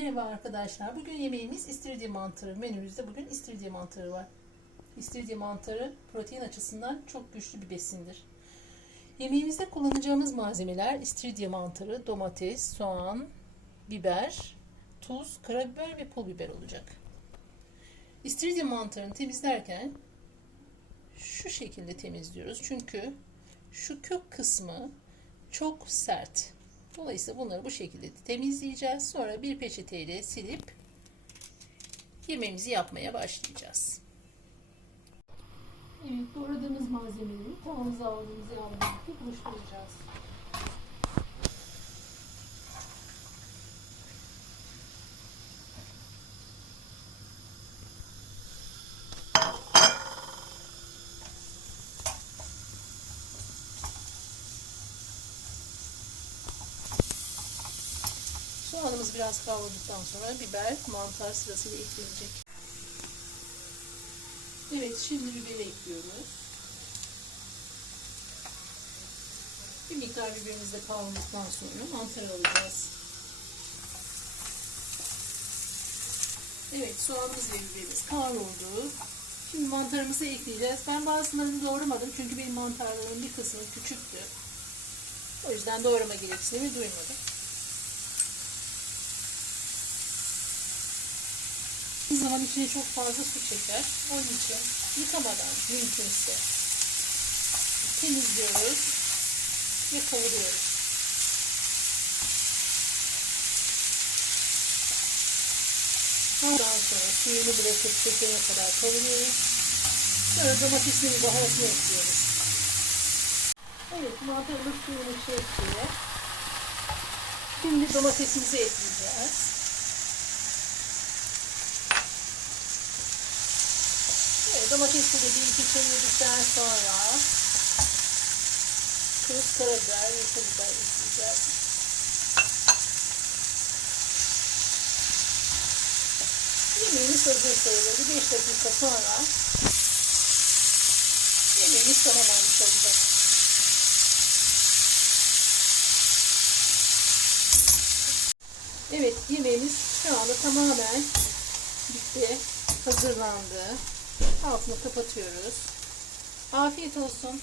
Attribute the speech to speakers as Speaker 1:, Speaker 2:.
Speaker 1: Merhaba arkadaşlar. Bugün yemeğimiz istiridye mantarı. Menümüzde bugün istiridye mantarı var. İstiridye mantarı protein açısından çok güçlü bir besindir. Yemeğimizde kullanacağımız malzemeler istiridye mantarı, domates, soğan, biber, tuz, karabiber ve pul biber olacak. İstiridye mantarını temizlerken şu şekilde temizliyoruz. Çünkü şu kök kısmı çok sert. Dolayısıyla bunları bu şekilde temizleyeceğiz. Sonra bir peçeteyle silip yemeğimizi yapmaya başlayacağız. Evet doğradığımız malzemeleri tavamıza aldığımız yağla birlikte buluşturacağız. Soğanımız biraz kavrulduktan sonra biber, mantar sırasıyla eklenecek. Evet, şimdi biberi ekliyoruz. Bir miktar biberimiz de kavrulduktan sonra mantar alacağız. Evet, soğanımız ve biberimiz kavruldu. Şimdi mantarımızı ekleyeceğiz. Ben bazılarını doğramadım çünkü benim mantarlarımın bir kısmı küçüktü. O yüzden doğrama gereksinimi duymadım. Bu zaman içine çok fazla su çeker. Onun için yıkamadan mümkünse temizliyoruz ve kavuruyoruz. Ondan sonra suyunu bırakıp çekene kadar kavuruyoruz. Sonra domatesini baharatını ekliyoruz. Evet mantarımız suyunu çekti. Şimdi domatesimizi ekleyeceğiz. Domatesi de bir iki çevirdikten sonra kırık karabiber ve pul biber ekleyeceğiz. Yemeğimiz hazır sayılır. Bir 5 dakika sonra yemeğimiz tamamlanmış olacak. Evet yemeğimiz şu anda tamamen bitti. Hazırlandı. Altını kapatıyoruz. Afiyet olsun.